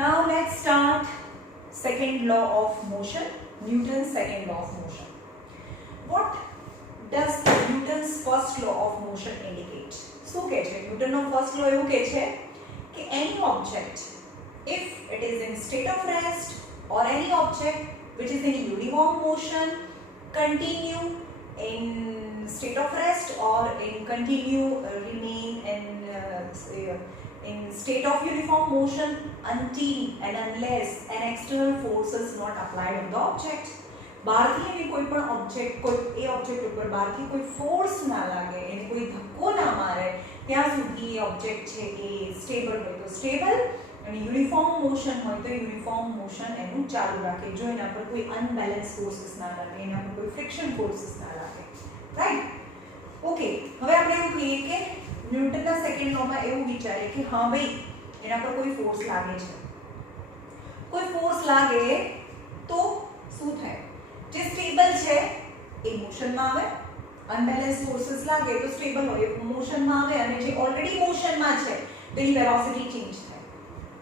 Now let's start second law of motion, Newton's second law of motion. What does Newton's first law of motion indicate? શું કહે છે ન્યૂટનનો first લો? એવું કહે છે કે any object, if it is in state of rest or any object which is in uniform motion, continue in state of rest or remain in state of uniform motion until and unless an external force is not applied on the object. બહારથી એને કોઈ પણ object ઉપર બહારથી કોઈ force ના લાગે, એને કોઈ ધક્કો ના મારે, ત્યાં સુધી એ ઓબ્જેક્ટ છે એ સ્ટેબલ હોય તો સ્ટેબલ, અને યુનિફોર્મ મોશન હોય તો યુનિફોર્મ મોશન એનું ચાલુ રાખે, જો એના પર કોઈ અનબેલેન્સ ફોર્સીસ ના લાગે, એના પર કોઈ ફ્રિક્શન ફોર્સીસ ના લાગે. રાઈટ? ઓકે, હવે આપણે એવું કહીએ કે ન્યૂટનના સેકન્ડ લોમાં એવું વિચારે કે હા ભાઈ એના પર કોઈ ફોર્સ લાગે છે, કોઈ ફોર્સ લાગે તો શું થાય? જે સ્ટેબલ છે એ મોશનમાં આવે, અનબેલેન્સ ફોર્સીસ લાગે તો સ્ટેબલ હોય એ મોશનમાં આવે, અને જે ઓલરેડી મોશનમાં છે તેની વેલોસિટી ચેન્જ થાય.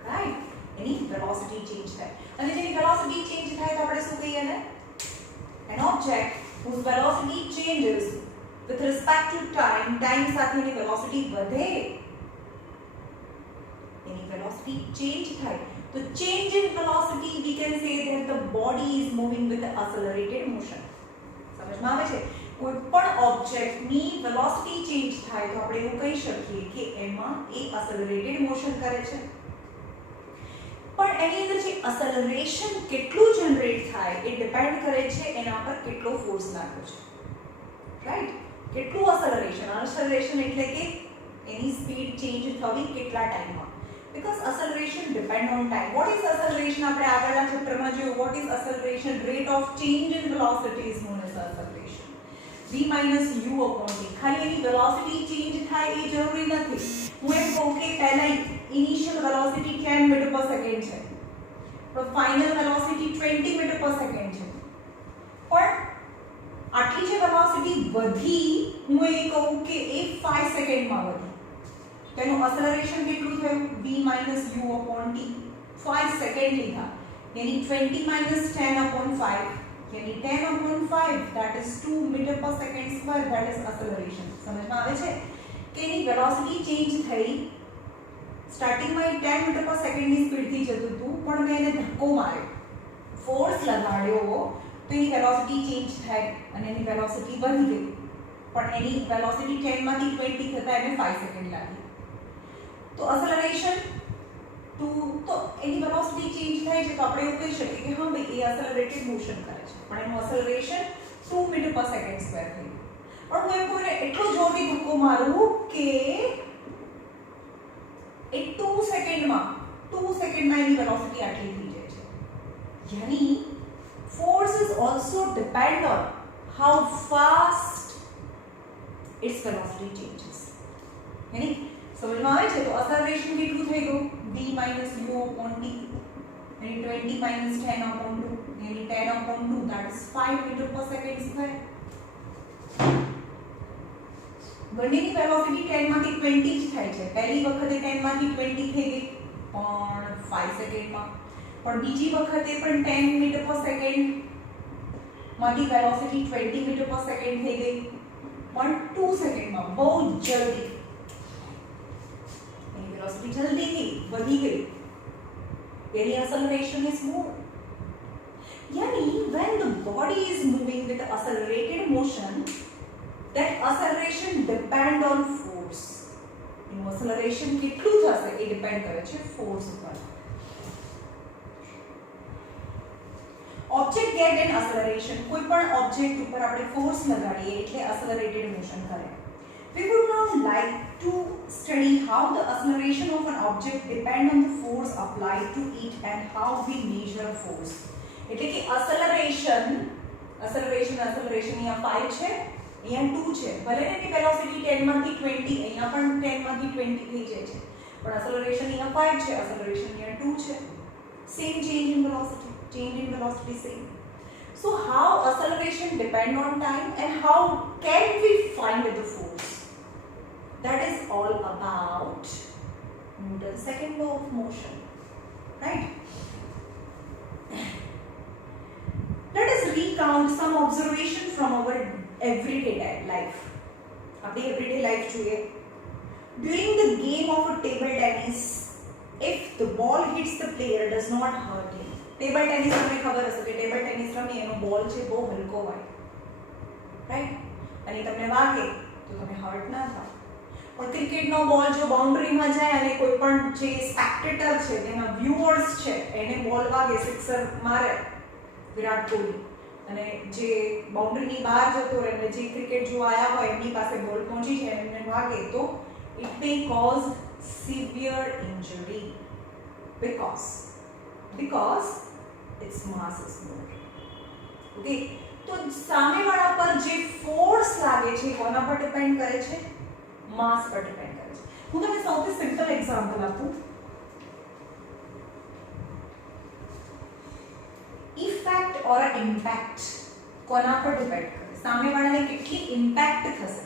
રાઈટ? એની વેલોસિટી ચેન્જ થાય, અને જેની વેલોસિટી ચેન્જ થાય તો આપણે શું કહીએ ને? N object whose velocity changes with respect to time, time સાથે એની વેલોસિટી વધે, એની વેલોસિટી ચેન્જ થાય. So change in velocity, we can say that the body is moving with accelerated motion. સમજમાં આવે છે? કોઈ પણ ઓબ્જેક્ટની વેલોસિટી ચેન્જ થાય તો આપણે એવું કહી શકીએ કે એમાં એ એક્સેલરેટેડ મોશન કરે છે. પણ એની અંદર જે એક્સેલરેશન કેટલું જનરેટ થાય એ ડિપેન્ડ કરે છે એના પર કેટલો ફોર્સ લાગ્યો છે. રાઈટ? કેટલું એક્સેલરેશન એટલે કે એની સ્પીડ ચેન્જ થવી કેટલા ટાઈમમાં. Because acceleration depend on time. What is acceleration? આપણે આગળના ચેપ્ટરમાં જોયું. What is acceleration? Rate of change in velocity is known as acceleration. v minus u upon t. ખાલી એની velocity change થાય એ જરૂરી નથી. હું એમ કહું કે પહેલા initial velocity 10 metre per second છે, તો final velocity 20 metre per second છે, પણ આટલી જે velocity વધી હું એ કહું કે એ 5 સેકન્ડમાં વધી, તેનું એક્સેલરેશન કેટલું થયું? v minus u upon t. 5 second લીધા, यानी 20 minus 10 upon 5, यानी 10 upon 5, that is 2 meter per second square, that is acceleration. સમજમાં આવે છે કે એની વેલોસિટી ચેન્જ થઈ, સ્ટાર્ટિંગમાં 10 મીટર પર સેકન્ડની સ્પીડથી જતું હતું, પણ મેં એને ધક્કો માર્યો, ફોર્સ લગાડ્યો તો એની વેલોસિટી ચેન્જ થાય અને એની વેલોસિટી વધી ગઈ, પણ એની વેલોસિટી 10 માંથી 20 થતા એને 5 સેકન્ડ લાગી. તો એક્સેલરેશન તો એની વેલોસિટી ચેન્જ થાય છે તો આપણે એવું કહી શકીએ કે હા ભાઈ એ એક્સેલરેટેડ મોશન કરે છે, પણ એનું acceleration 2 metre per second square થયું. પણ હું એમ કહું એટલો જોરથી ધક્કો મારું કે એ 2 સેકન્ડમાં એની વેલોસિટી આટલી થઈ જાય છે. યાની forces also depend on how fast its velocity changes. यानी समझમાં આવે છે? તો એક્સેલરેશન કેટલું થઈ ગયું? v minus u upon t, यानी 20 minus 10 upon 2, यानी 10 upon 2, that is 5 meter per second square. બંનેની વેલોસિટી 10 માંથી 20 જ થાય છે. પહેલી વખતે 10 માંથી 20 થઈ ગઈ પણ 5 સેકન્ડમાં, પણ બીજી વખતે પણ 10 મીટર પર સેકન્ડ માંથી વેલોસિટી 20 મીટર પર સેકન્ડ થઈ ગઈ પણ 2 સેકન્ડમાં, બહુ જલ્દી. velocity जल्दी ही बढ़ी गई, यानी acceleration is more. यानी when the body is moving with accelerated motion, that acceleration depend on force. એનું acceleration કેટલું થશે એ ડિપેન્ડ કરે છે ફોર્સ ઉપર. ઓબ્જેક્ટ ગેટ એન acceleration, કોઈ પણ ઓબ્જેક્ટ ઉપર આપણે ફોર્સ લગાડીએ એટલે accelerated motion કરે. We would now like to study how the acceleration of an object depend on the force applied to it and how we measure force. એટલે કે acceleration અહીંયા 5 છે, અહીંયા 2 છે. ભલે એની વેલોસિટી 10 માંથી 20, અહીંયા પણ 10 માંથી 20 થઈ જાય છે, પણ acceleration અહીંયા 5 છે, acceleration અહીંયા 2 છે. Same change in velocity same. So how acceleration depend on time and how can we find the force? That is all about Newton's second law of motion. right? Let us recount some observation from our everyday life. अपनी everyday life જોઈએ. During the game of a table tennis, if the ball hits the player, does not hurt him. Table tennis તમને ખબર હશે કે table tennis રમી એનો બોલ છે બહુ હલકો હોય, રાઈટ? અને તમને વાગે તો તમે હર્ટ ના થાઓ. પણ ક્રિકેટનો બોલ જો બાઉન્ડરીમાં જાય અને કોઈ પણ જે સ્પેક્ટેટર છે, જેના વ્યુઅર્સ છે, એને બોલ વાગે, સિક્સર મારે વિરાટ કોહલી, અને જે બાઉન્ડરીની બહાર જતો રહે અને જે ક્રિકેટ જો આયા હોય એમની પાસે બોલ પહોંચી જાય એમને વાગે તો it may cause severe injury because its mass is more. Okay, તો સામેવાળા પર જે ફોર્સ લાગે છે કોના પર ડિપેન્ડ કરે છે? માસ પર ડિપેન્ડ કરે છે. હું તમને સૌથી સિમ્પલ એક્ઝામ્પલ આપું. ઇફેક્ટ ઓર ઇમ્પેક્ટ કોના પર ડિપેન્ડ કરે? સામેવાળાને કેટલી ઇમ્પેક્ટ થશે?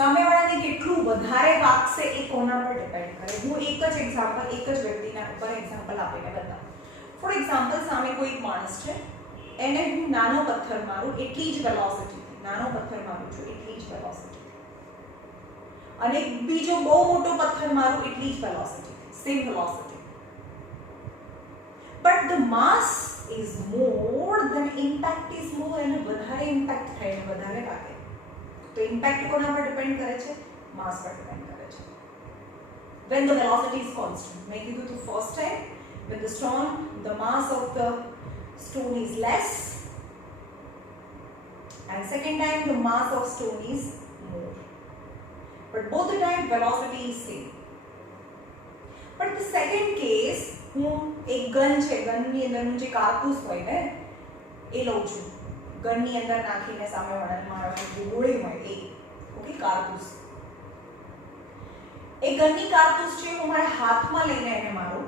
સામેવાળાને કેટલું વધારે વાગશે એ કોના પર ડિપેન્ડ કરે? હું એક જ એક્ઝામ્પલ, એક જ વ્યક્તિના ઉપર એક્ઝામ્પલ આપીને બતાવું. ફોર એક્ઝામ્પલ, સામે કોઈ એક માણસ છે, એને હું નાનો પથ્થર મારું એટલી જ વેલોસિટીથી, નાનો પથ્થર મારું છું એટલી જ વેલોસિટીથી, અને બીજો બહુ મોટો પથ્થર મારું એટલી જ વેલોસિટીથી, same velocity, but the mass is more then impact is more. એને વધારે ઇમ્પેક્ટ થાય, એને વધારે વાગે. तो इम्पैक्ट कोना पर डिपेंड करे छे? मास पर डिपेंड करे छे. When the velocity is constant, मैं कीधुं तो first time with the stone, the mass of the stone is less, and second time the mass of stone is more, but both the time velocity is same. But the second case, હું એક gun છે, ગનની અંદરનું જે કારતૂસ હોય ને એ લઉં છું, ગનની અંદર નાખીને સામેવાળાને મારવાની ગોળી હોય એ, ઓકે, કારતૂસ. એ ગનની કારતૂસ છે હું મારા હાથમાં લઈને એને મારું,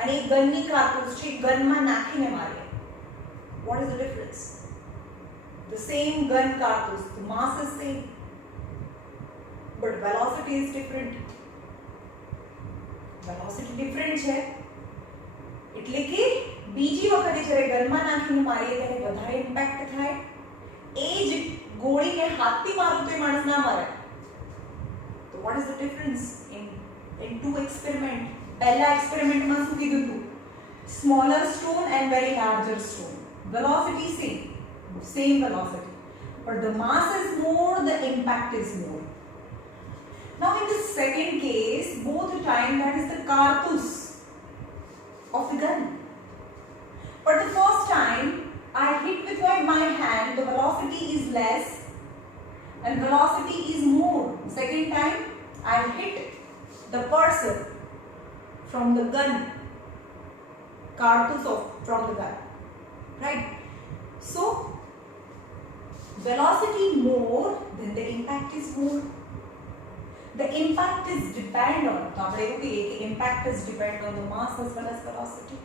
અને એ ગનની કારતૂસ છે ગનમાં નાખીને મારીએ. What is the difference? The same gun cartouche, the mass is same, but velocity is different. Velocity different છે એટલે કે બીજી વખતે જ્યારે ગનમાં નાખીને મારીએ ત્યારે વધારે ઇમ્પેક્ટ થાય. એ જ ગોળીને હાથથી મારું તો એ માણસ ના મરે. તો what is the difference in two experiment? પહેલા એક્સપેરિમેન્ટમાં શું કીધું હતું? Smaller stone and very larger stone, velocity same velocity, but the mass is more, the impact is more. Now in the second case, both the time that is the cartouche of the gun. But the first time I hit with my hand, the velocity is less and velocity is more. Second time I hit the person from the gun, cartouche from the gun, right? So velocity more, then the impact is more. The impact is depend on, तो આપણે એવું કહીએ કે impact is depend on the mass as well as velocity.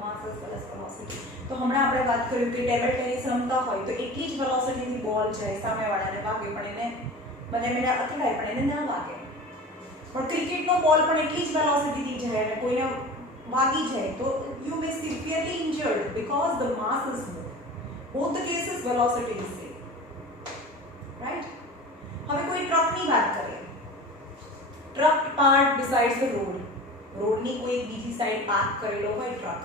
Mass as well as velocity. તો હમણાં આપણે વાત કર્યું કે ટેબલ ટેનિસ રમતા હોય તો એટલી જ વેલોસિટીથી બોલ જાય, સામેવાળાને વાગે પણ એને મને અથડાય પણ એને ના વાગે. પણ ક્રિકેટનો બોલ પણ એટલી જ વેલોસિટીથી જાય અને કોઈને વાગી જાય તો you may severely injured because the mass is more. Both the cases velocity is same, right? હવે કોઈ ટ્રકની વાત કરીએ. Truck park besides the road, રોડની કોઈ બીજી સાઈડ પાર્ક કરેલો હોય ટ્રક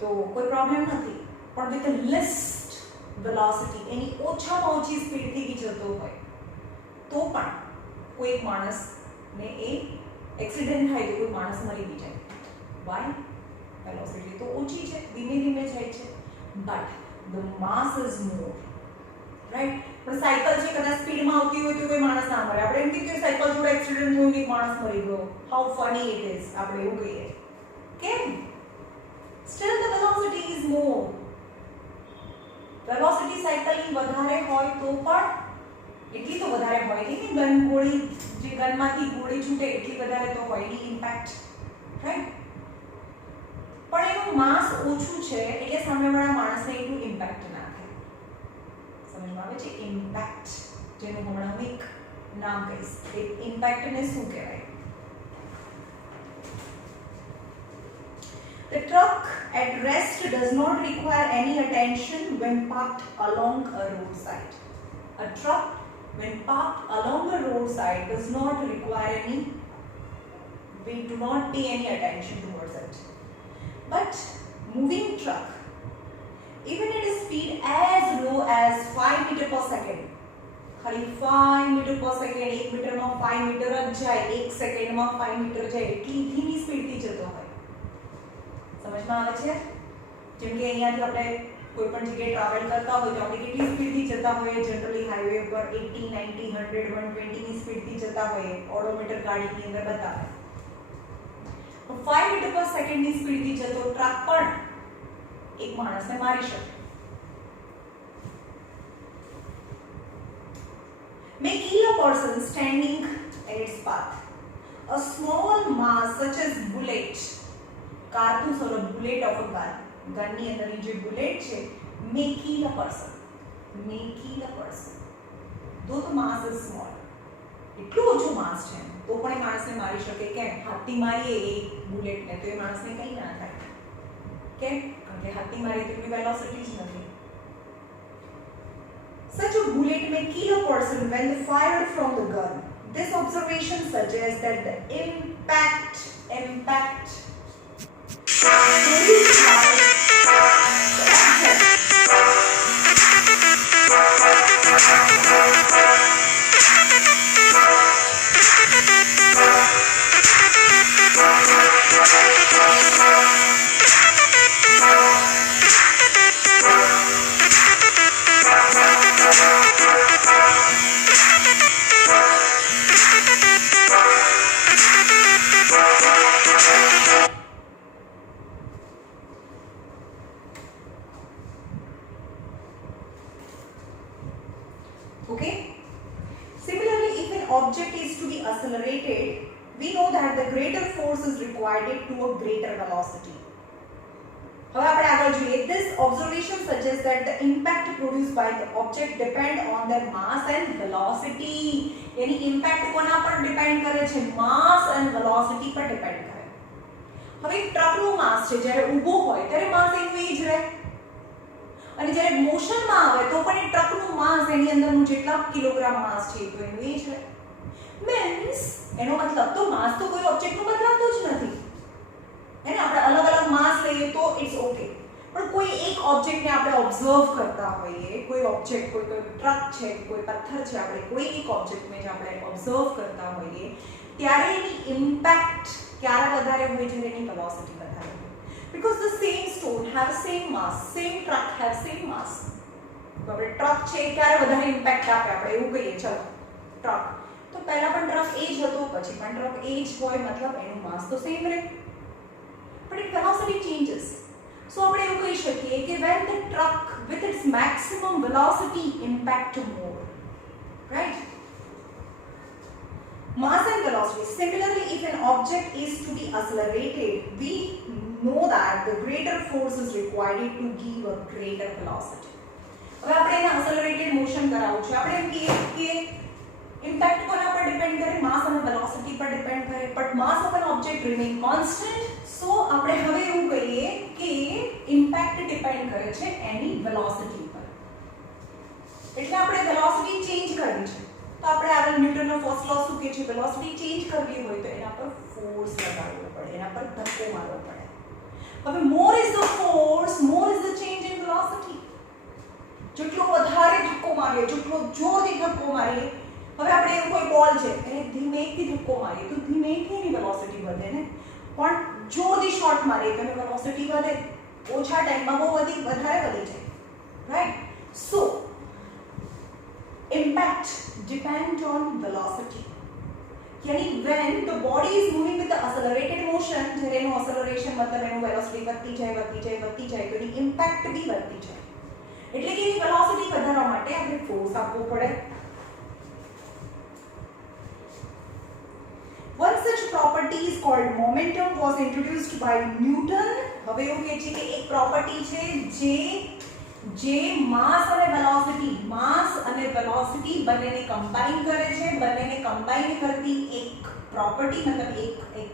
તો કોઈ પ્રોબ્લેમ નથી, પણ વિથ લેસ્ટ વેલોસિટી, એની ઓછામાં ઓછી સ્પીડથી બી જતો હોય તો પણ કોઈ એક માણસને એ એક્સિડન્ટ થાય તો કોઈ માણસ મરી બી જાય. વાય? વેલોસિટી તો ઓછી છે, ધીમે ધીમે જાય છે, but the mass is more, right? પણ સાયકલ છે કદાચ સ્પીડમાં આવતી હોય તો કોઈ માણસ ના મરે. આપણે એમ કહીએ કે સાયકલ જોડે એક્સિડન્ટ થયું કે માણસ મરી ગયો, હાઉ ફની ઇટ ઇઝ, આપણે એવું કહીએ. કેમ? Steel the velocity is more. Velocity સાયકલની વધારે હોય તો પણ એટલી તો વધારે હોય નહીં કે ગન ગોળી, જે ગનમાંથી ગોળી છૂટે એટલી વધારે તો હોય નહીં ઇમ્પેક્ટ, રાઈટ? પણ એનું માસ ઓછું છે એટલે સામેવાળા માણસને એટલું ઇમ્પેક્ટ ના થાય. સમજમાં આવે છે? ઇમ્પેક્ટ, જેનું હમણાં હું એક નામ કહીશ કે ઇમ્પેક્ટને શું કહેવાય. The truck at rest does not require any attention when parked along a roadside. A truck when parked along a roadside does not require any, we do not pay any attention towards it. But moving truck, even at a speed as low as 5 meter per second, ખાલી 5 metre per second, 1 મીટરમાં 5 metre જ જાય, 1 સેકન્ડમાં 5 metre જાય, એટલી ધીમી સ્પીડથી જતો હોય. સમજમાં આવે છે? જેમ કે અહીંયાથી આપણે કોઈ પણ જગ્યાએ ટ્રાવેલ કરતા હોય તો આપણે કેટલી સ્પીડથી જતા હોઈએ? જનરલી હાઈવે ઉપર 80, 90, 100, 120 ની સ્પીડથી જતા હોઈએ. ઓડોમીટર ગાડીની અંદર બતાવે. 5 મીટર પર સેકન્ડની સ્પીડથી જતો ટ્રક પણ એક માણસને મારી શકે. May kill a person standing in its path. A small mass such as bullet, cartouche or a bullet of a gun, ગનની અંદરની જે બુલેટ છે, may kill a person. May kill a person. Though the mass is small. એટલું ઓછું માસ છે તો પણ એ માણસને મારી શકે. કેમ? હાથથી મારીએ એ બુલેટને તો એ માણસને કંઈ ના થાય. કેમ? કારણ કે હાથથી મારીએ તો એટલી વેલોસિટી જ નથી. Such a bullet may kill a person when fired from the gun. This observation suggests that the impact produced by the Okay. Similarly, if an object is to be accelerated, we know that the greater force is required to a greater velocity. હવે આપણે આગળ જોઈએ. This observation suggests that the impact produced by the object depend on their mass and velocity. यानी impact કોના પર depend કરે છે? mass and velocity પર ડિપેન્ડ કરે. હવે ટ્રકનું માસ છે, જ્યારે ઊભો હોય ત્યારે માસ એનું એ જ રહે, અને જ્યારે મોશનમાં આવે તો પણ એ ટ્રકનું માસ એની અંદરનું જેટલા કિલોગ્રામ માસ છે તો એનું એ જ રહે. મીન્સ એનો મતલબ તો માસ તો કોઈ ઓબ્જેક્ટનું બદલાતું જ નથી. એને આપણે અલગ અલગ માસ લઈએ તો ઇટ્સ ઓકે, પણ કોઈ એક ઓબ્જેક્ટને આપણે ઓબ્ઝર્વ કરતા હોઈએ, કોઈ ઓબ્જેક્ટ, કોઈ ટ્રક છે, કોઈ પથ્થર છે, આપણે કોઈ એક ઓબ્જેક્ટને જે આપણે ઓબ્ઝર્વ કરતા હોઈએ ત્યારે એની ઇમ્પેક્ટ ક્યારે વધારે હોય છે? એની વેલોસિટી વધારે હોય. Because the same stone have same mass, same truck have same mass. તો આપણે ટ્રક છે ક્યારે વધારે ઇમ્પેક્ટ આપે? આપણે એવું કહીએ ચલો ટ્રક, તો પહેલા પણ ટ્રક એ જ હતો, પછી પણ ટ્રક એ જ હોય, મતલબ એનું માસ તો સેમ રહે, but its velocity changes. So આપણે એવું કહી શકીએ કે when the truck with its maximum velocity impact more, right? Mass and velocity. Similarly, if an object is to be accelerated, we know that the greater force is required to give a greater velocity. હવે આપણે એને accelerated motion કરાવવું છે, આપણે એમ કહીએ કે impact કોના પર ડિપેન્ડ કરે? mass અને velocity પર ડિપેન્ડ કરે, but mass of an object remain constant. So આપણે હવે એવું કહીએ કે impact ડિપેન્ડ કરે છે એની velocity પર. એટલે આપણે velocity ચેન્જ કરવી છે તો આપણે આગળ ન્યૂટનનો ફર્સ્ટ લો શું કહે છે? વેલોસિટી ચેન્જ કરવી હોય તો એના પર ફોર્સ લગાડવો પડે, એના પર ધક્કો મારવો પડે. હવે more is the force, more is the change in velocity. જેટલો વધારે ધક્કો મારીએ, જેટલો જોરથી ધક્કો મારીએ, હવે આપણે એવું કોઈ બોલ છે એને ધીમેથી ધક્કો મારીએ તો ધીમેથી એની વેલોસિટી વધે ને, પણ જોરથી શોટ મારીએ તો એની વેલોસિટી વધે, ઓછા ટાઈમમાં બહુ વધારે વધી જાય, right? So impact depends on velocity. यानी when the body is moving with the accelerated motion, જ્યારે એનું acceleration મતલબ એનું velocity વધતી જાય તો એની impact બી વધતી જાય. એટલે કે એની velocity વધારવા માટે આપણે ફોર્સ આપવો પડે. One such property is called momentum was introduced by Newton. હવે એવું કહે છે કે એક પ્રોપર્ટી છે જે જે માસ અને વેલોસિટી બંનેને કમ્બાઈન કરે છે, બંનેને કમ્બાઈન કરતી એક પ્રોપર્ટી મતલબ એક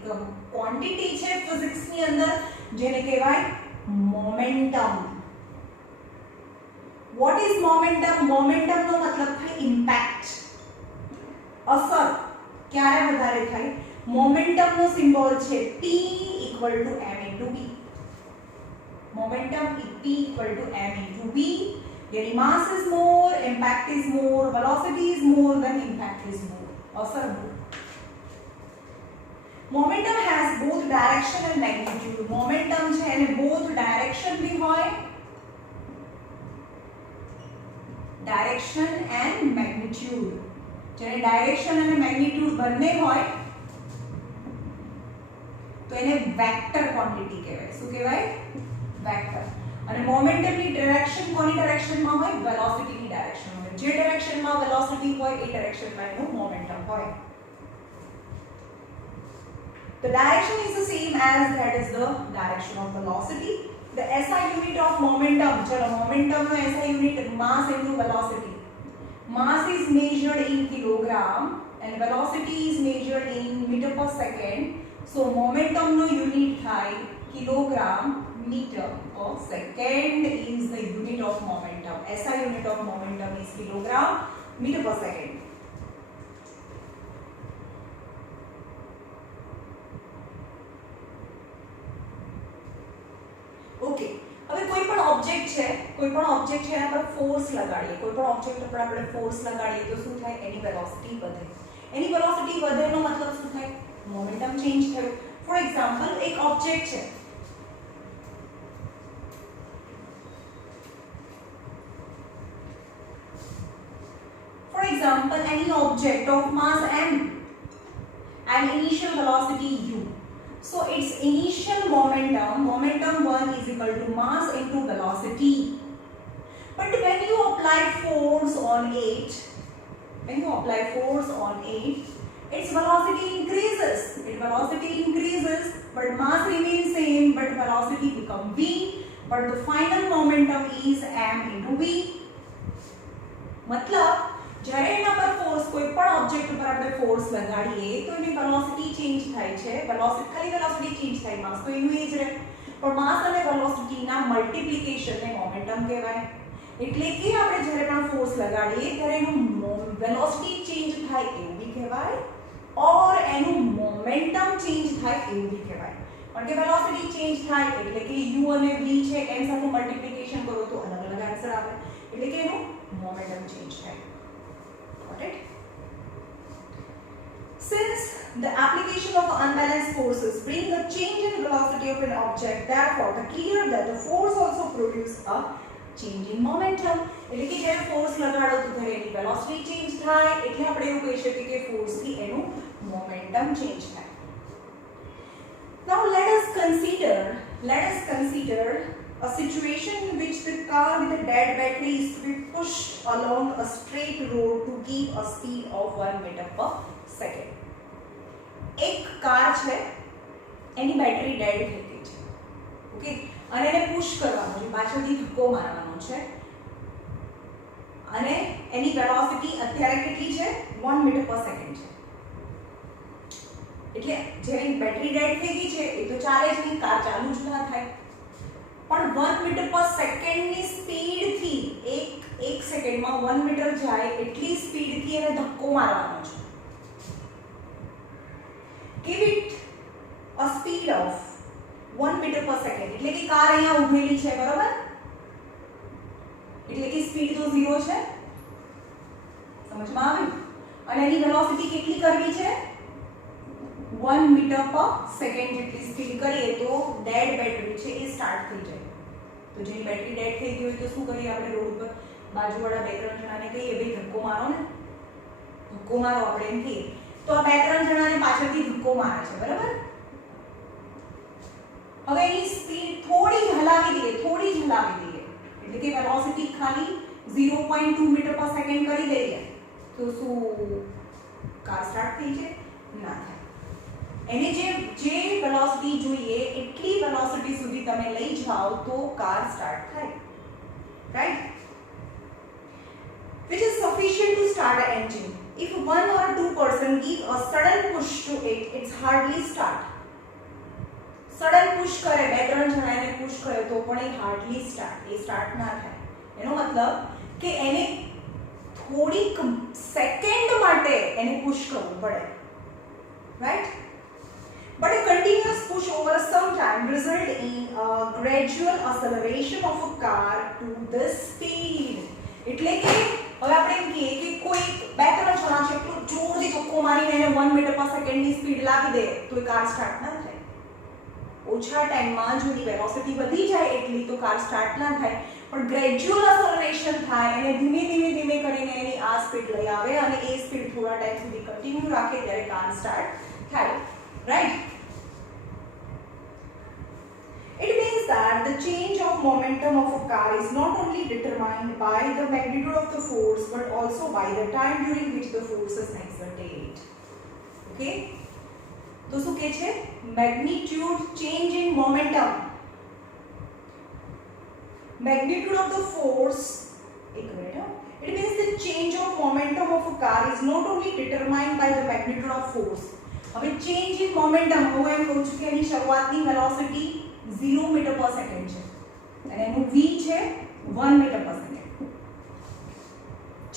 ક્વોન્ટિટી છે ફિઝિક્સની અંદર જેને કહેવાય momentum. What is momentum? Momentum નો મતલબ થાય ઇમ્પેક્ટ, અસર ક્યારે વધારે થાય. મોમેન્ટમ નો સિમ્બોલ છે P = m × v. Momentum is P = m × v. यानी mass is more, impact is more, velocity is more, then impact is more. असर more. Momentum has both direction and magnitude. Momentum છે એને both direction भी હોય, direction and magnitude. જ્યારે direction અને magnitude બંને હોય તો એને વેક્ટર ક્વોન્ટિટી કહેવાય. શું કહેવાય? વેક્ટર. અને મોમેન્ટમની ડાયરેક્શન કોની ડાયરેક્શનમાં હોય? વેલોસિટીની ડાયરેક્શનમાં હોય. જે ડાયરેક્શનમાં વેલોસિટી હોય એ ડાયરેક્શનમાં એનું મોમેન્ટમ હોય. The direction is the same as that is the direction of velocity. The SI unit of momentum, चलो momentum no SI unit mass into velocity. Mass is measured in kilogram and velocity is measured in meter per second. So momentum no unit થાય kilogram meter per second is the unit of momentum. SI unit of momentum is kilogram meter per second. Okay, હવે કોઈ પણ object છે એના પર force લગાડીએ, કોઈ પણ object પર આપણે ફોર્સ લગાડીએ તો શું થાય? એની વેલોસિટી વધે. એની વેલોસિટી વધેનો મતલબ શું થાય? મોમેન્ટમ ચેન્જ થયું. ફોર એક્ઝામ્પલ એક ઓબ્જેક્ટ છે, for example any object of mass m and initial velocity u. So its initial momentum 1 is equal to mass into velocity. But when you apply force on it, its velocity increases. But mass remains same, but velocity become v. But the final momentum is m into v. मतलब જ્યારે એના પર force, કોઈ પણ object ઉપર આપણે force લગાડીએ તો એની velocity change થાય છે. ખાલી વેલોસિટી ચેન્જ થાય, માસ તો એનું એ જ રહે. પણ માસ અને વેલોસિટીના મલ્ટીપ્લિકેશનને મોમેન્ટમ કહેવાય. એટલે કે આપણે જ્યારે પણ ફોર્સ લગાડીએ ત્યારે એનું વેલોસિટી ચેન્જ થાય એવું બી કહેવાય, ઓર એનું મોમેન્ટમ ચેન્જ થાય એવું બી કહેવાય. કારણ કે વેલોસિટી ચેન્જ થાય એટલે કે u અને v છે એમ સાથે મલ્ટીપ્લિકેશન કરો તો અલગ અલગ આન્સર આવે, એટલે કે એનું મોમેન્ટમ ચેન્જ થાય. Got it? Since the application of unbalanced forces bring a change in velocity of an object, therefore it is clear that the force also produce a change in momentum. એટલે કે જ્યારે force લગાડો તો ત્યારે એની velocity change થાય, એટલે આપણે એવું કહી શકીએ કે ફોર્સ થી એનું મોમેન્ટમ ચેન્જ થાય. Now let us consider a situation in which the car with a dead battery is to be pushed along a straight road to keep a speed of 1 meter per second. એક car છે, એની battery dead થઈ ગઈ છે, okay, અને એને push કરવાનું છે, પાછળથી ધક્કો મારવાનો છે, અને એની વેલોસિટી અત્યારે કેટલી છે? 1 મીટર પર સેકન્ડ છે. એટલે જ્યારે બેટરી ડેડ થઈ ગઈ છે એ તો ચાલે જ નહીં, કાર ચાલુ જ ના થાય. પણ 1 મીટર પર સેકન્ડની સ્પીડથી એક સેકન્ડમાં 1 મીટર જાય એટલી સ્પીડથી એને ધક્કો મારવાનો છે. give it a speed of 1 meter per second. એટલે કે કાર અહીંયા ઊભેલી છે, બરાબર? એટલે કે સ્પીડ તો 0 છે, સમજમાં આવ્યું? અને એની વેલોસિટી કેટલી કરવી છે? 1 મીટર પર સેકન્ડ જેટલી સ્પીડ કરીએ તો ડેડ બેટરી છે એ સ્ટાર્ટ થઈ જાય. તો જેની બેટરી ડેડ થઈ ગઈ હોય તો શું કરીએ આપણે? રોડ ઉપર બાજુવાળા 2-3 જણાને કહીએ ભાઈ ધક્કો મારો ને, ધક્કો મારો આપણે એમ કહીએ તો આ 2-3 જણાને પાછળથી ધક્કો મારે છે, બરાબર? હવે એની સ્પીડ થોડી જ હલાવી દઈએ, એટલે કે વેલોસિટી ખાલી 0.2 મીટર પર સેકન્ડ કરી દઈએ તો શું કાર સ્ટાર્ટ થઈ જાય? ના થાય. એને જે વેલોસિટી જોઈએ એટલી વેલોસિટી સુધી તમે લઈ જાઓ તો કાર સ્ટાર્ટ થાય. right? Which is sufficient to start an engine. If one or two person give a sudden push to it, it's hardly start. Sudden push કરે, બે ત્રણ જણાને પુશ કરે તો પણ એ હાર્ડલી સ્ટાર્ટ, એ સ્ટાર્ટ ના થાય. એનો મતલબ કે એને થોડીક સેકન્ડ માટે એને પુશ કરવું પડે, right? But a continuous push over some time result in a gradual acceleration of a car to this speed. એટલે કે હવે આપણે એમ કહીએ કે કોઈ બે ત્રણ જણા છે એટલું જોરથી ધક્કો મારીને એને 1 મીટર પર સેકન્ડની સ્પીડ લાવી દે તો એ કાર સ્ટાર્ટ ના થાય. ઓછા ટાઈમમાં જો એની વેલોસિટી વધી જાય એટલી તો કાર સ્ટાર્ટ ના થાય, પણ ગ્રેજ્યુઅલ એક્સેલરેશન થાય અને ધીમે ધીમે ધીમે કરીને એની આ સ્પીડ લઈ આવે અને એ સ્પીડ થોડા ટાઈમ સુધી કન્ટિન્યુ રાખે ત્યારે કાર સ્ટાર્ટ થાય, right? It means that the change of momentum of a car is not only determined by the magnitude of the force but also by the time during which the force is exerted. Okay? तो શું કહે છે? Magnitude change in momentum. Magnitude of the force, એક minute, it means the change of momentum of a car is not only determined by the magnitude of force. હવે change in momentum, હું એમ કહું છું કે એની શરૂઆતની વેલોસિટી 0 મીટર પર સેકન્ડ છે અને એનું v છે 1 metre per second.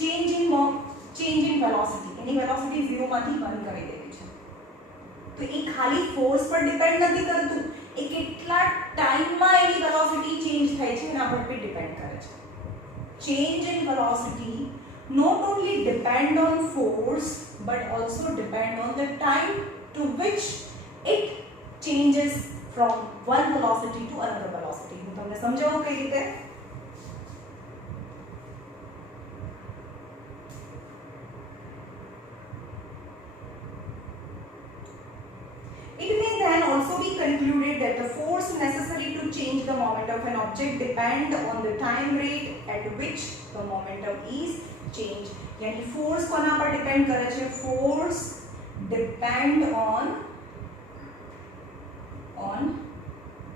Change in velocity, any velocity 0 માંથી 1 કરી દેવી છે. તો એ ખાલી ફોર્સ પર ડિપેન્ડ નથી કરતું, એ કેટલા ટાઈમમાં એની વેલોસિટી ચેન્જ થાય છે એના પર બી ડિપેન્ડ કરે છે. Change in velocity not only depend on force but also depend on the time to which it changes from one velocity to another velocity. હું તમને સમજાવું કઈ રીતે? It may then also be concluded that the force necessary to change the moment of an object depend on the time rate at which the momentum is changed. यानी force कोना पर depend करे છે? Force depend on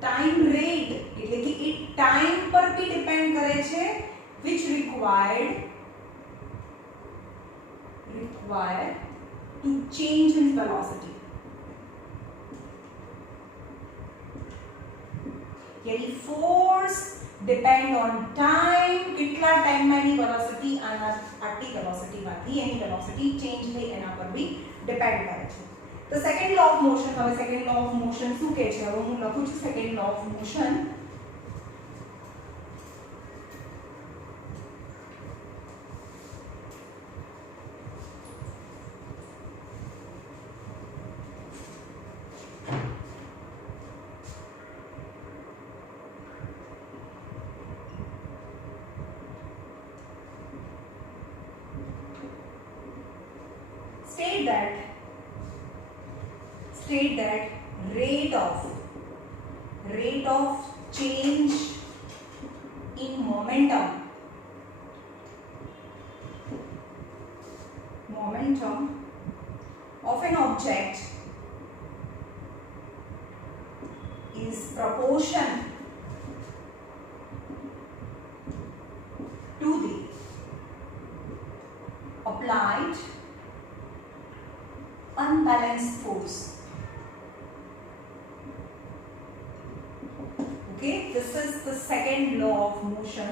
time rate, એટલે કે એ time પર भी depend કરે છે which required to change its velocity. यानी force depend on time, કેટલા ટાઈમમાં એની વેલોસિટી આટલી વેલોસિટી માંથી એની વેલોસિટી ચેન્જ થઈ એના પર भी ડિપેન્ડ કરે છે. તો સેકન્ડ લો ઓફ મોશન, હવે સેકન્ડ લો ઓફ મોશન શું કહે છે? હવે હું લખું છું second law of motion. State that rate of change in momentum of an object is proportion to the applied unbalanced force. Okay, this is the second law of motion.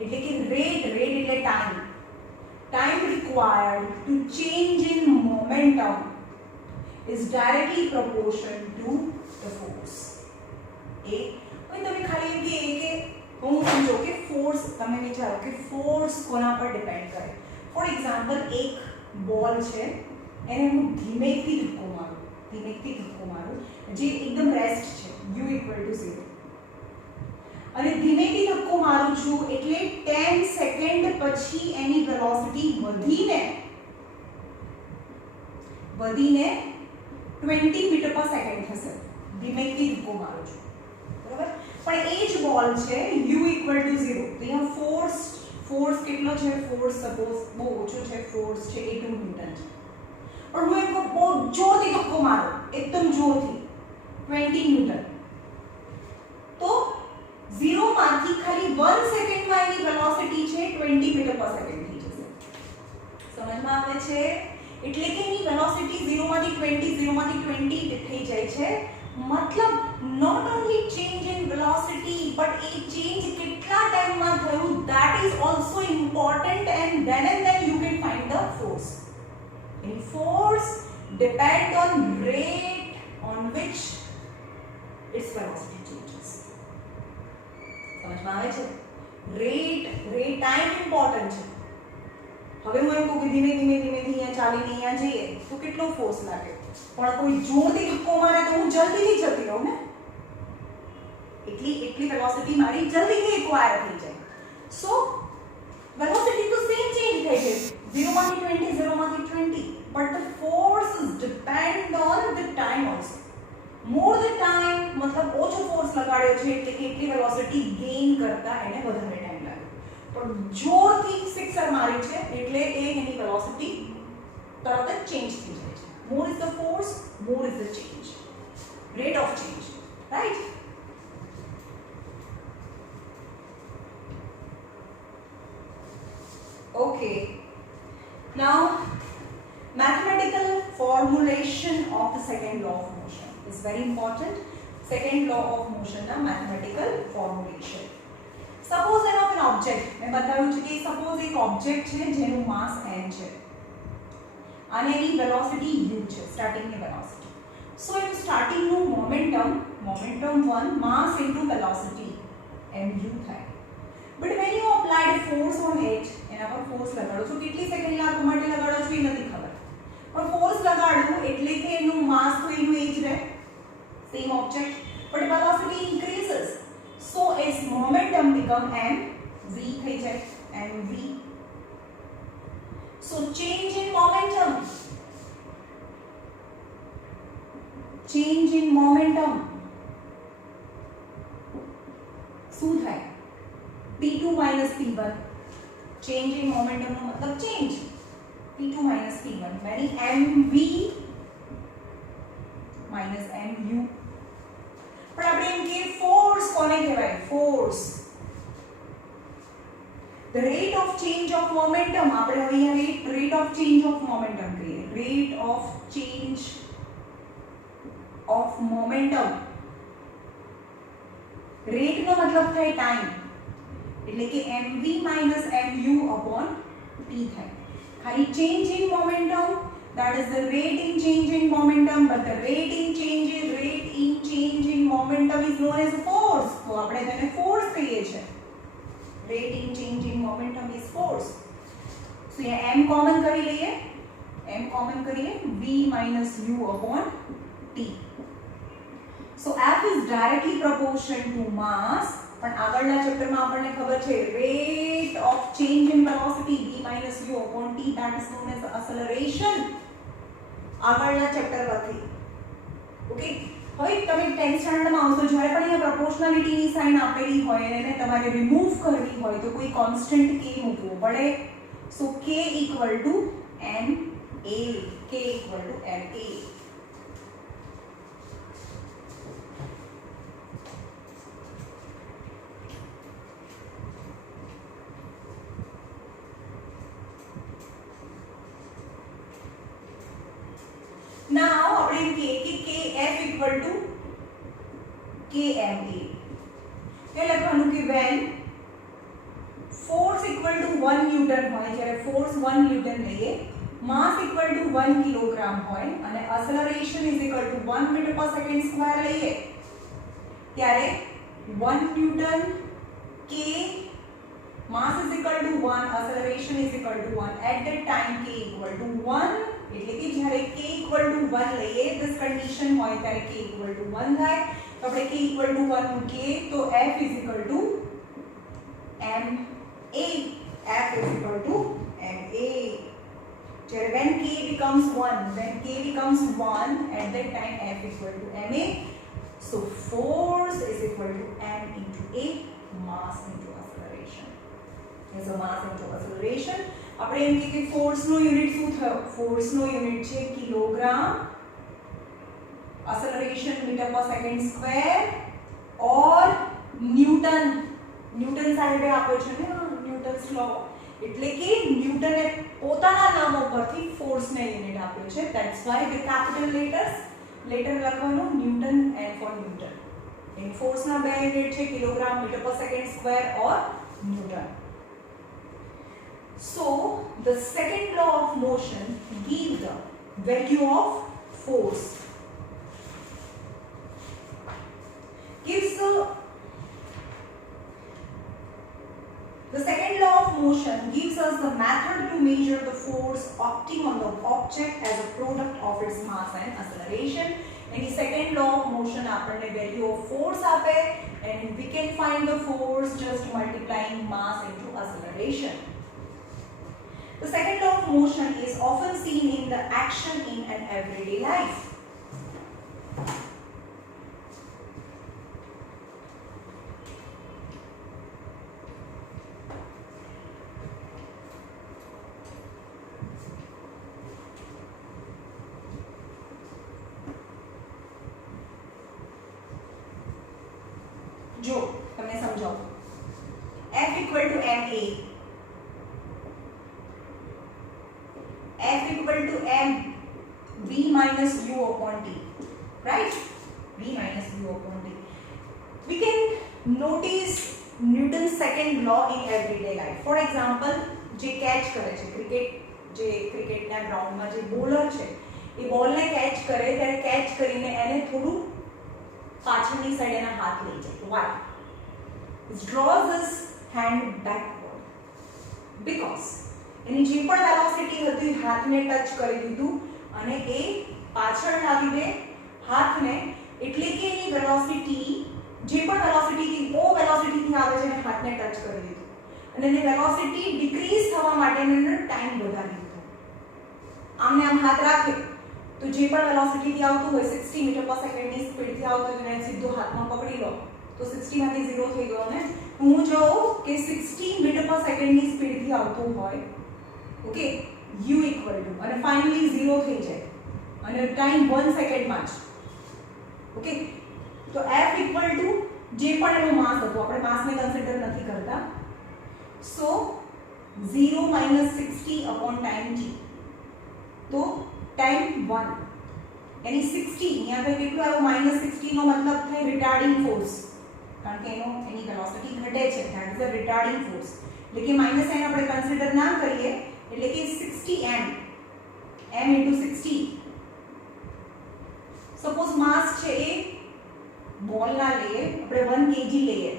એટલે કે rate એટલે time required to change in momentum is directly proportional to the force. એ હવે તમે ખાલી એમ કે હું સમજો કે ફોર્સ, તમે વિચારો કે ફોર્સ કોના પર ડિપેન્ડ કરે. ફોર એક્ઝામ્પલ, એક બોલ છે એને હું ધીમેથી ધક્કો મારું જે એકદમ રેસ્ટ છે u = 0 અને ધીમેથી ધક્કો મારું છું એટલે 10 સેકન્ડ પછી એની વેલોસિટી વધીને 20 મીટર પર સેકન્ડ થશે. ધીમેથી ધક્કો મારું છું, બરાબર? પણ એ જ બોલ છે u = 0, તો અહીંયા ફોર્સ કેટલો છે? ફોર્સ સપોઝ બહુ ઓછો છે, ફોર્સ છે 2 ન્યૂટન છે, પણ હું એક બહુ જોરથી ધક્કો મારું, એકદમ જોરથી 20 ન્યૂટન, તો 0 માંથી ખાલી 1 સેકન્ડમાં એની વેલોસિટી છે એટલે કે એની વેલોસિટી 0 માંથી 20 0 માંથી 20 થઈ જાય છે મતલબ not only change in velocity but a change કેટલા ટાઈમમાં થયું that is also important and then you can find the force. In force depend on rate on which its velocity changes. સમજમાં આવે છે? rate time important છે. હવે હું એમ કહું કે ધીમે ધીમે અહીંયા ચાલીને અહીંયા જઈએ તો કેટલો ફોર્સ લાગે પણ કોઈ જોરથી ધક્કો મારે તો હું જલ્દીથી જતી રહું ને એટલી વેલોસિટી મારી જલ્દીથી એક્વાયર થઈ જાય સો વેલોસિટી તો સેમ ચેન્જ થઈ ગઈ 0 માંથી 20 0 માંથી 20 but the forces depend on the time also more the time मतलब ઓછો ફોર્સ લગાડ્યો છે એટલે કે એટલી વેલોસિટી ગેઇન કરતા એને વધારે ટાઈમ લાગે પણ જોરથી સિક્સર મારી છે એટલે એની વેલોસિટી તરત જ ચેન્જ થઈ જાય છે more is the force more is the change rate of change right okay now mathematical formulation of the second law of motion is very important second law of motion na mathematical formulation suppose an of an object मैं बताऊं છું કે suppose એક object છે જેનું mass m છે અને એની velocity u છે starting ની velocity so એનું starting નું momentum 1 mass into velocity mu થાય but when you apply force on it એના પર force લગાડો છો કેટલી સેકન્ડ માટે લગાડો છો એ નથી ખબર પણ force લગાડું એટલે કે એનું mass તો એનું એ જ રહે same object but velocity increases so its momentum become mv થઈ જાય mv so change in momentum શું થાય p2 minus p1 change in momentum નો મતલબ change p2 minus p1 meaning mv minus mu પણ આપણે એમ કે force કોને કહેવાય force the rate of change of momentum આપણે હવે અહીંયા rate of change of momentum કહીએ rate of change of momentum rate નો મતલબ થાય time એટલે કે mv minus mu upon t થાય ખાલી change in momentum that is the rate in change in momentum but the rate in change in momentum is known as force તો આપણે તેને force કહીએ છીએ rate in change in momentum is force so यहाँ m common કરી લઈએ v minus u upon t so f is directly proportional to mass પણ આગળના ચેપ્ટરમાં આપણને ખબર છે rate of change in velocity v minus u upon t that is known as acceleration આગળના chapter પરથી ઓકે હવે તમે 10th સ્ટાન્ડર્ડમાં આવશો જ્યારે પણ અહીંયા પ્રોપોર્શનાલિટીની સાઇન આપેલી હોય અને એને તમારે રિમૂવ કરવી હોય તો કોઈ કોન્સ્ટન્ટ k મૂકવો પડે સો k equal to ma k equal to ma now આપણે એમ કહીએ કે kf equal to kma એ લખવાનું કે when force equal to 1 newton હોય જ્યારે force 1 newton લઈએ mass equal to 1 kilogram હોય અને acceleration is equal to 1 meter per second square લઈએ ત્યારે 1 newton k mass is equal to 1 acceleration is equal to 1 at that time k equal to 1 એટલે કે જ્યારે k equal to 1 લઈએ this condition હોય ત્યારે k equal to 1 થાય તો આપણે k equal to 1 મૂકીએ તો f is equal to ma f is equal to ma જ્યારે when k becomes 1 at that time f is equal to ma so force is equal to m into a mass into acceleration is a mass into acceleration આપણે એમ કે force નો unit શું થયો force નો unit છે kilogram acceleration metre पर second square और Newton side पे આપે છે ને ન્યૂટન્સ લો એટલે કે ન્યૂટને પોતાના નામ ઉપરથી ફોર્સને યુનિટ આપ્યો છે. That's why the capital letter લખવાનું newton and for newton. N ફોર્સના બે યુનિટ છે kilogram metre per second square or newton. So the second law of motion gives the value of force. The second law of motion gives us the method to measure the force acting on the object as a product of its mass and acceleration. And the second law of motion આપણને value of force આપે and we can find the force just multiplying mass into acceleration. The second law of motion is often seen in the action in an everyday life. જો તમને સમજાવું, F equal to ma, F equal to m v minus u upon t, right? V minus u upon t. We can notice Newton's second law in everyday life. For example, જે catch કરે છે ક્રિકેટના ગ્રાઉન્ડમાં જે bowler છે એ બોલને catch કરે ત્યારે કેચ કરીને એને થોડું પાછળની સાઈડ એના હાથ લઈ જાય. Why? It draws his hand backward because એની જે પણ વેલોસિટી હતી હાથને ટચ કરી દીધું અને એ પાછળ લાવી દે હાથને, એટલે કે એની વેલોસિટી જે પણ વેલોસિટીથી ઓ વેલોસિટીથી આવે છે એને હાથને ટચ કરી દીધું અને એની વેલોસિટી ડિક્રીઝ થવા માટે એને ટાઈમ વધારી દીધો. આમને આમ હાથ રાખે તો જે પણ વેલોસિટીથી આવતું હોય 60 મીટર પર સેકન્ડની સ્પીડથી આવતું હોય એને સીધો હાથમાં પકડી લો તો 60 માંથી 0 થઈ ગયો ને. હું જોઉં કે 60 મીટર પર સેકન્ડની સ્પીડથી આવતું હોય, ઓકે, u ઇક્વલ ટુ અને ફાઇનલી 0 થઈ જાય અને ટાઈમ 1 સેકન્ડમાં જ, ઓકે. તો f ઇક્વલ ટુ જે પણ એનું માસ હતું, આપણે માસને કન્સિડર નથી કરતા, સો 0 minus 60 upon time t, તો ટાઈમ 1 यानी 60 यहाँ पे કેટલું આવ્યું -60 નો મતલબ થાય રિટાર્ડિંગ ફોર્સ, કારણ કે એની વેલોસિટી ઘટે છે, that is the retarding force. એટલે કે માઈનસ સાઇન આપણે કન્સિડર ના કરીએ, એટલે કે 60 m into 60. સપોઝ માસ છે એ બોલ ના લઈએ, આપણે 1 kg લઈએ,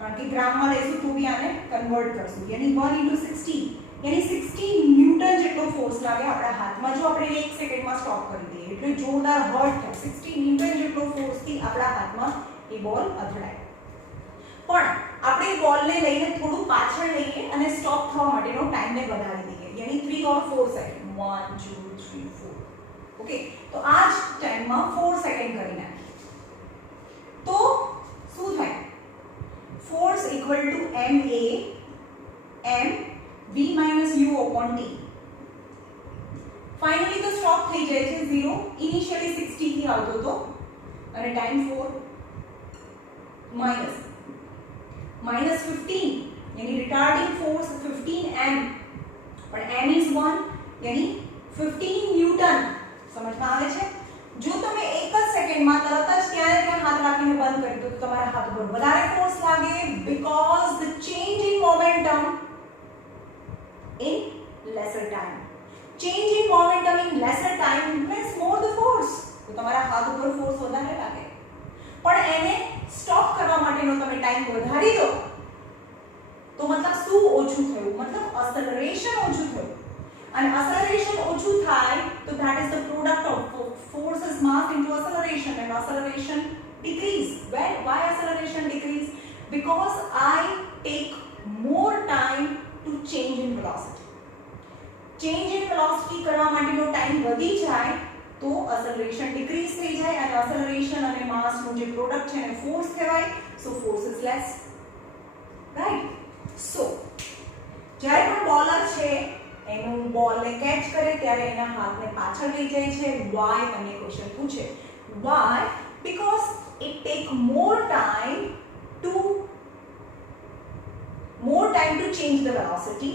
કારણ કે ગ્રામમાં લઈશું તો બી આને કન્વર્ટ કરશું, यानी 1 into 60 यानी 60 ન્યૂટન જેટલો ફોર્સ લાગે આપણા હાથમાં જો આપણે 1 સેકન્ડમાં સ્ટોપ કરી દઈએ, એટલે જોરદાર હર્ટ થાય. 60 ન્યૂટન જેટલો ફોર્સથી આપણા હાથમાં એ બોલ અથડાય. પણ આપણે બોલને લઈને થોડું પાછળ લઈએ અને સ્ટોપ થવા માટેનો ટાઈમને વધારી દઈએ, यानी 3 or 4 સેકન્ડ, 1 2 3 4, ઓકે. તો આ જ ટાઈમમાં 4 સેકન્ડ કરી નાખીએ તો શું થાય? Force equal to ma m v minus u upon t. Finally તો સ્ટોપ થઈ જાય છે 0, ઇનિશિયલી 60 થી આવતો હતો અને ટાઈમ 4 minus 15 यानी रिटार्डिंग फोर्स 15 m, પણ m is 1 यानी 15 ન્યૂટન. સમજમાં આવે છે? જો તમે એક જ સેકન્ડમાં તરત જ ત્યાં હાથ રાખીને બંધ કરી દો તો તમારા હાથ પર વધારે ફોર્સ લાગે, because the change in momentum in lesser time. Change in momentum in lesser time means more the force. તો તમારા હાથ ઉપર ફોર્સ વધારે લાગે, પણ એને સ્ટોપ કરવા માટેનો તમે ટાઈમ વધારી દો તો મતલબ શું ઓછું થયું? મતલબ એક્સેલરેશન ઓછું થયું. અને એક્સેલરેશન ઓછું થાય તો that is the product of forces mass into acceleration, and acceleration decrease. Why acceleration decrease? Because I take more time to change in velocity. Change in velocity કરવા માટેનો ટાઈમ વધી જાય તો acceleration decrease થઈ જાય, અને acceleration અને mass નું જે પ્રોડક્ટ છે એને force કહેવાય. So force is less, right? So જ્યારે પણ બોલર છે એનું બોલને કેચ કરે ત્યારે એના હાથને પાછળ લઈ જાય છે. why? તમને ક્વેશ્ચન પૂછે why? because it take more time to change the velocity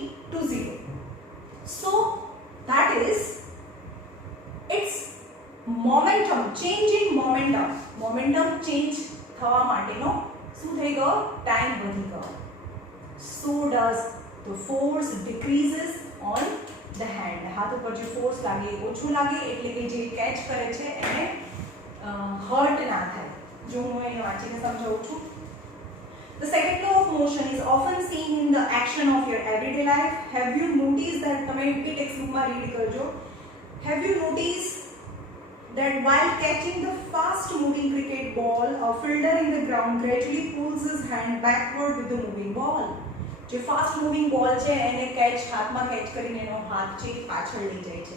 momentum change થવા માટેનો શું થઈ ગયો ટાઈમ વધી ગયો. so does the force decreases on the hand. હાથ ઉપર જે ફોર્સ લાગે એ ઓછું લાગે એટલે કે જે કેચ કરે છે એને હર્ટ ના થાય. જો હું એને વાંચીને સમજાવું છું. The second law of motion is often seen in the action of your everyday life. Have you noticed that તમે બી ટેક્સ્ટ બુકમાં રીડ કરજો. Have you noticed that while catching the fast moving cricket ball, a fielder in the ground gradually pulls his hand backward with the moving ball. જે fast moving બોલ છે એને catch હાથમાં catch કરીને એનો હાથ છે પાછળ લઈ જાય છે.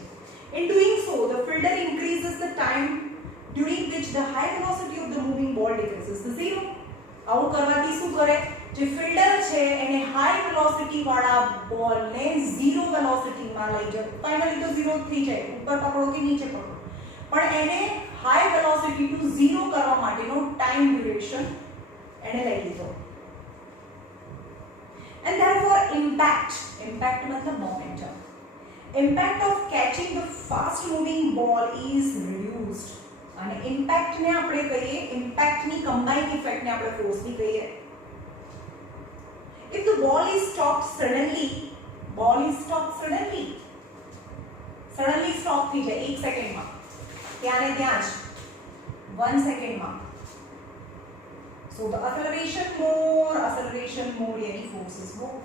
In doing so, the fielder increases the time during which the high velocity of the moving ball decreases to zero. આવું કરવાથી શું કરે જે ફિલ્ડર છે એને હાઈ વેલોસિટી વાળા બોલને ઝીરો વેલોસિટીમાં લઈ જાય. ફાઇનલી તો ઝીરો થઈ જાય, ઉપર પકડો કે નીચે પકડો, પણ એને હાઈ વેલોસિટી ટુ ઝીરો કરવા માટેનો ટાઈમ ડ્યુરેશન એને લઈ લીધો. And therefore impact मतलब momentum. Impact of catching the fast moving ball is reduced. અને impact ને આપણે કહીએ impact ની combined effect ને આપણે force ની કહીએ. If the ball is stopped suddenly suddenly stop થઈ જાય 1 સેકન્ડમાં, ત્યાં ને ત્યાં જ 1 સેકન્ડમાં. So the acceleration more any force is more.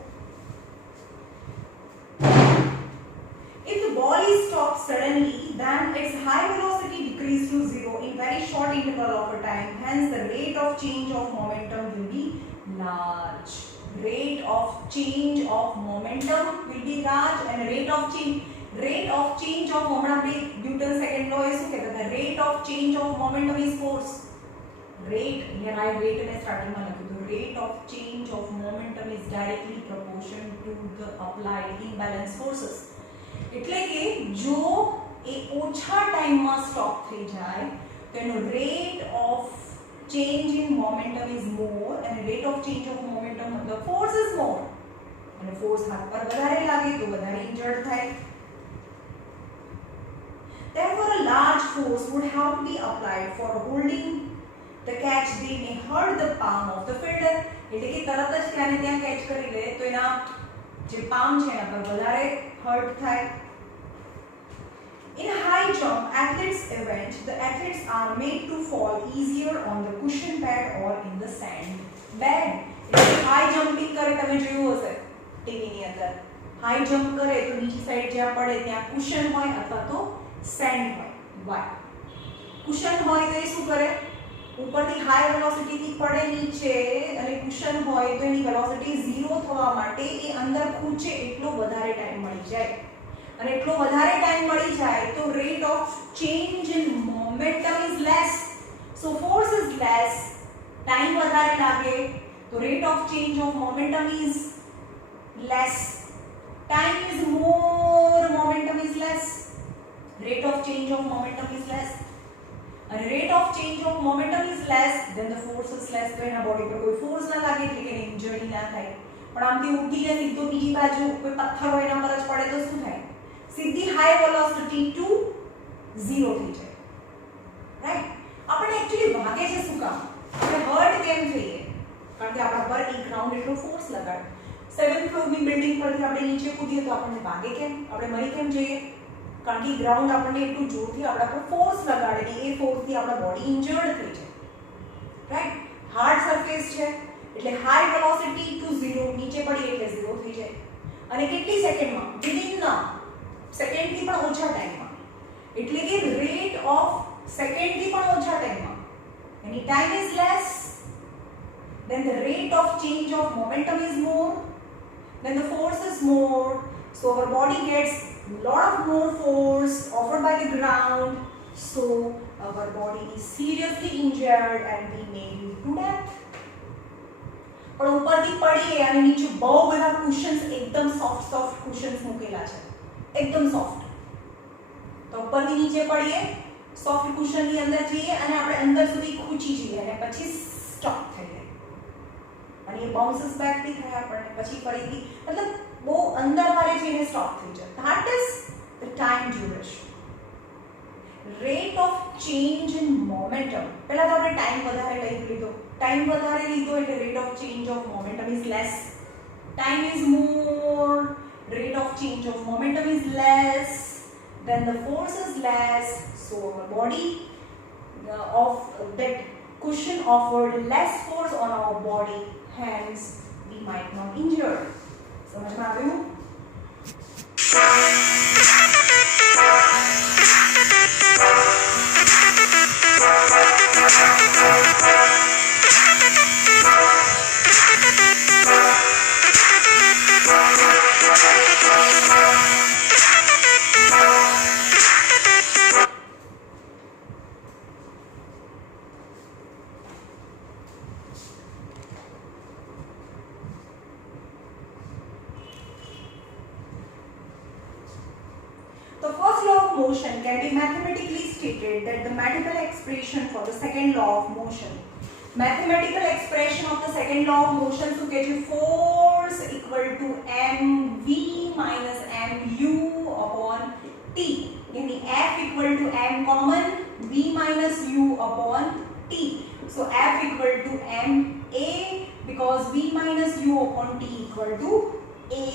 If the ball is stopped suddenly, then its high velocity decreases to zero in very short interval of a time. Hence, the rate of change of momentum will be large. Rate of change of momentum will be large, and rate of change of momentum. Newton's second law is the rate of change of momentum is force. Rate here I rate in starting માં લખ્યું. The rate of change of momentum is directly proportional to the applied imbalance forces. એટલે કે જો એ ઓછા ટાઈમમાં stop થઈ જાય તો એનો rate of change in momentum is more, અને rate of change of momentum મતલબ ફોર્સ ઇઝ મોર, અને ફોર્સ હાથ પર વધારે લાગે તો વધારે ઇન્જર્ડ થાય. Therefore a large force would have to be applied for holding the catch. They may hurt the palm of the fielder. એટલે કે તરત જ ત્યાંને ત્યાં કેચ કરી લે તો એના જે પામ છે એના પર વધારે હર્ટ થાય. In high jump athletes event, the athletes are made to fall easier on the cushion pad or in the sand bed. એટલે હાઈ જમ્પિંગ કરે તમે જોયું હશે ટીવી ની અંદર. હાઈ જમ્પ કરે તો નીચે સાઈડ જ્યાં પડે ત્યાં કુશન હોય અથવા તો સેન્ડ હોય. વાય કુશન હોય તો એ શું કરે ઉપરથી હાઈ વેલોસિટી થી પડે નીચે, અને કુશન હોય તો એની વેલોસિટી ઝીરો થવા માટે એ અંદર ખૂંચે એટલો વધારે ટાઈમ મળી જાય, અને એટલો વધારે ટાઈમ મળી જાય તો rate of change in momentum is less. So force is less, time વધારે લાગે તો rate of change of momentum is less. Time is more, momentum is less. Rate of change of momentum is less. And rate of change of momentum is less, then the force is less. તો એના body પર કોઈ force ના લાગે એટલે કે injury ના થાય. પણ આમથી ઉઠીને સીધો બીજી બાજુ કોઈ પથ્થર હોય એના પર જ પડે તો શું થાય? સીધી હાઈ વેલોસિટી ટુ ઝીરો થઈ જાય. રાઈટ? આપણે એક્ચ્યુઅલી ભાગે છે શું કામ? આપણે હર્ટ કેમ થઈએ? કારણ કે આપણા પર એક ગ્રાઉન્ડ એટલો ફોર્સ લગાડે. 7th ફ્લોરની બિલ્ડિંગ પરથી આપણે નીચે કૂદીએ તો આપણને ભાગે કેમ? આપણે મરી કેમ જઈએ? કારણ કે ગ્રાઉન્ડ આપણને એટલું જોરથી આપણા પર ફોર્સ લગાડે કે એ ફોર્સથી આપણા બોડી ઇન્જર્ડ થઈ જાય. રાઈટ? હાર્ડ સરફેસ છે એટલે હાઈ વેલોસિટી ટુ ઝીરો, નીચે પડી એટલે ઝીરો થઈ જાય. અને કેટલી સેકન્ડમાં? વિધિન સેકન્ડથી પણ ઓછા ટાઈમમાં. એટલે કે રેટ ઓફ સેકન્ડથી પણ ઓછા ટાઈમમાં. એની time is less, then the rate of change of momentum is more, then the force is more, so our body gets lot of more force offered by the ground, so our body is seriously injured and we may lead to death. પણ ઉપરથી પડીએ અને નીચે બહુ બધા કુશન્સ, એકદમ soft કુશન્સ મૂકેલા છે, એકદમ સોફ્ટ, તો ઉપરથી નીચે પડીએ, સોફ્ટ કુશનની અંદર જઈએ અને આપણે અંદર સુધી ખૂંચી જઈએ અને પછી સ્ટોપ થઈ જાય, અને એ બાઉન્સીસ બેક બી થાય આપણને, પછી ફરીથી મતલબ બહુ અંદર વાળે જઈને સ્ટોપ થઈ જાય. That is the time duration. Rate of change in momentum. પહેલા તો આપણે ટાઈમ વધારે લીધો એટલે rate of change of momentum is less. Time is more, rate of change of momentum is less, then the force is less, so our body of that cushion offered less force on our body, hence we might not injure. समझ में આવ્યું? The first law of motion can be mathematically stated that the mathematical expression for the second law of motion. Mathematical expression of the second law of motion શું કહે છે? Force equal to mv minus mu upon t. यानी F equal to m common v minus u upon t. So F equal to ma because v minus u upon t equal to a.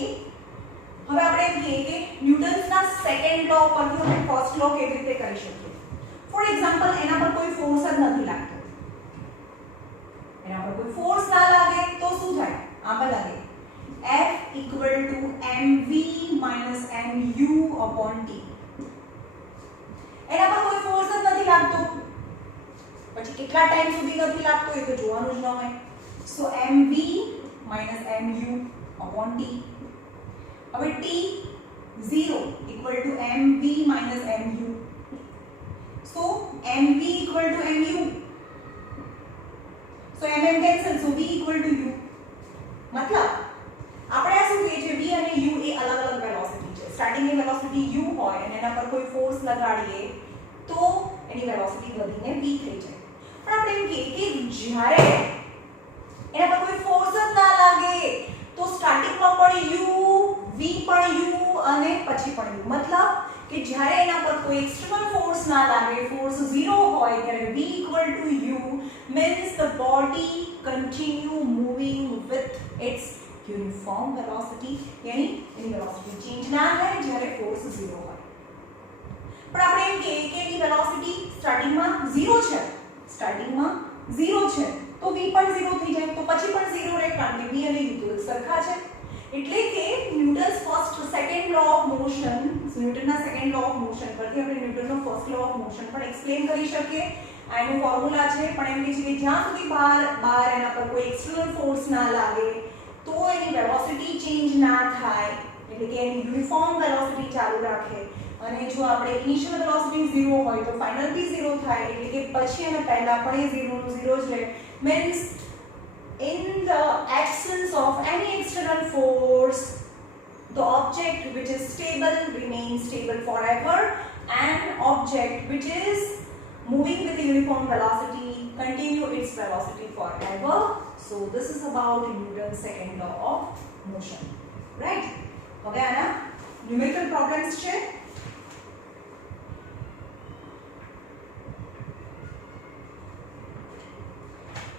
હવે આપણે એમ કહીએ કે ન્યૂટન્સના second લો પરથી આપણે first લો કેવી રીતે કરી શકીએ? ફોર એક્ઝામ્પલ, એના પર કોઈ ફોર્સ જ નથી લાગતો. એના પર કોઈ ફોર્સ ના લાગે તો શું થાય? આમાં લાગે F equal to mv minus mu upon t. એના પર કોઈ ફોર્સ જ નથી લાગતો, પછી કેટલા ટાઈમ સુધી નથી લાગતો એ તો જોવાનું જ ન હોય. સો mv minus mu upon t. હવે t 0 equal to mv minus mu. So mv equal to mu. So mm cancel, so v equal to u. मतलब આપણે આ શું કહીએ છે? v અને u એ અલગ અલગ વેલોસિટી છે. સ્ટાર્ટિંગની વેલોસિટી u હોય અને એના પર કોઈ ફોર્સ લગાડીએ તો એની વેલોસિટી વધીને v થઈ જાય. પણ આપણે એમ કહીએ કે જ્યારે એના પર કોઈ ફોર્સ જ ના લાગે તો સ્ટાર્ટિંગમાં પણ u, v પણ u અને પછી પણ u. मतलब કે જ્યારે એના પર કોઈ એક્સટર્નલ ફોર્સ ના લાગે, ફોર્સ 0 હોય ત્યારે v equal to u means the body continue moving with its uniform velocity. यानी એની વેલોસિટી ચેન્જ ના થાય જ્યારે ફોર્સ 0 હોય. પણ આપણે એમ કહીએ કે એની વેલોસિટી સ્ટાર્ટિંગમાં 0 છે, તો v પણ 0 થઈ જાય, તો પછી પણ 0 રહે કારણ કે v અને u તો સરખા છે. એટલે કે Newton's second law of motion, ન્યૂટનના સેકન્ડ લો ઓફ મોશન પરથી આપણે ન્યૂટનનો ફર્સ્ટ લો ઓફ મોશન પણ એક્સપ્લેન કરી શકીએ. આ એનો ફોર્મ્યુલા છે, પણ એમ કહે છે કે જ્યાં સુધી બહાર એના પર કોઈ એક્સટર્નલ ફોર્સ ના લાગે તો એની વેલોસિટી ચેન્જ ના થાય, એટલે કે એની યુનિફોર્મ વેલોસિટી ચાલુ રાખે. અને જો આપણે ઇનિશિયલ વેલોસિટી 0 હોય તો ફાઇનલ બી 0 થાય, એટલે કે પછી અને પહેલા પણ એ 0 નું 0 જ રહે. Means in the absence of any external force, the object which is stable remains stable forever, and object which is moving with a uniform velocity continue its velocity forever. So this is about Newton's second law of motion, right? હવે આના numerical problems છે.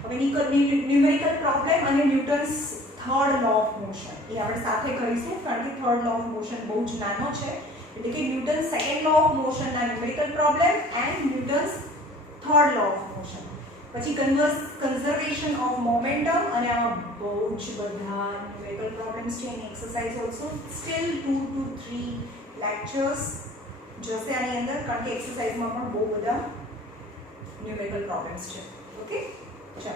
હવે numerical problem અને Newton's third law of motion એ આપણે સાથે કરીશું કારણ કે થર્ડ લો ઓફ મોશન બહુ જ નાનો છે. એટલે કે ન્યૂટન્સ સેકન્ડ લો ઓફ મોશનના numerical problem and Newton's third law of motion. પછી કન્ઝર્વેશન ઓફ મોમેન્ટમ અને આમાં બહુ જ બધા ન્યુમેરિકલ પ્રોબ્લેમ્સ છે. એની exercise also still 2 to 3 lectures જશે આની અંદર કારણ કે એક્સરસાઇઝમાં પણ બહુ બધા ન્યુમેરિકલ પ્રોબ્લેમ્સ છે. ઓકે, ચલો.